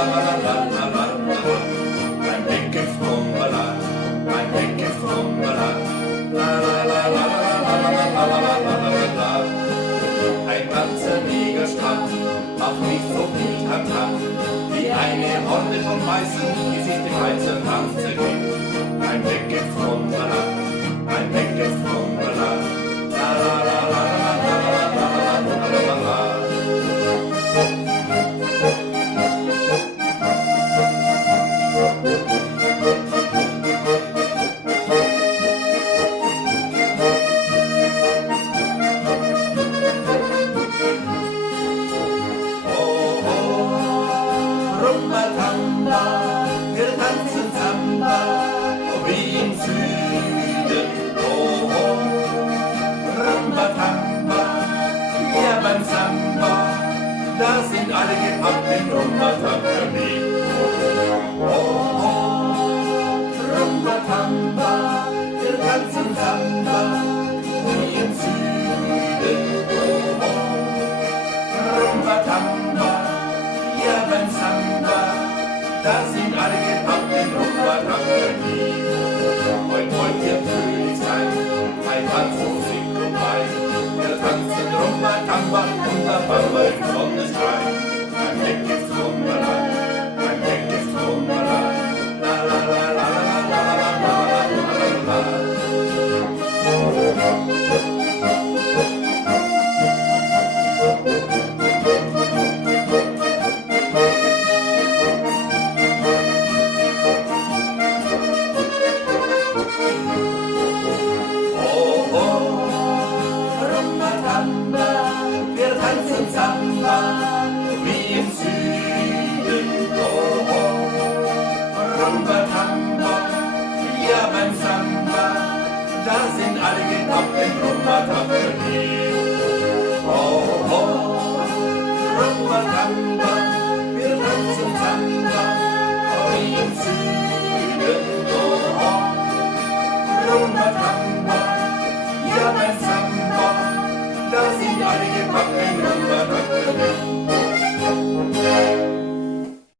Ein Blick ins Wunderland, ein Blick ins Wunderland. Ein ganzer Negerstrand macht nicht so viel Tantan wie eine Horde von Weißen, die sich dem weißen Tanz ergibt. Ein Blick ins Wunderland, ein Blick ins Wunderland. Rumba-Tamba, wir tanzen Samba, oh wie im Süden, oh oh. Rumba-Tamba, ja beim Samba, da sind alle gepackt in Rumba-Tamba. Oh oh, Rumba-Tamba, wir tanzen Samba, wie im Süden, oh oh. Rumba-Tamba, ja beim Samba, da sind alle gepackt in Rumba-Tamba. Heute wollt ihr fröhlich sein, ein Tanzmusik und Wein. Wir tanzen Rumba-Tamba und da Bamba im Sonnenschein. Ein Blick ins Wunderland, ein Blick ins Wunderland. La la la la la la la la la la la. Wir tanzen Samba, wie im Süden, oh oh. Rumba-Tamba, ja beim Samba, da sind alle gepackt in Rumba-Tamba. Oh oh, Rumba-Tamba,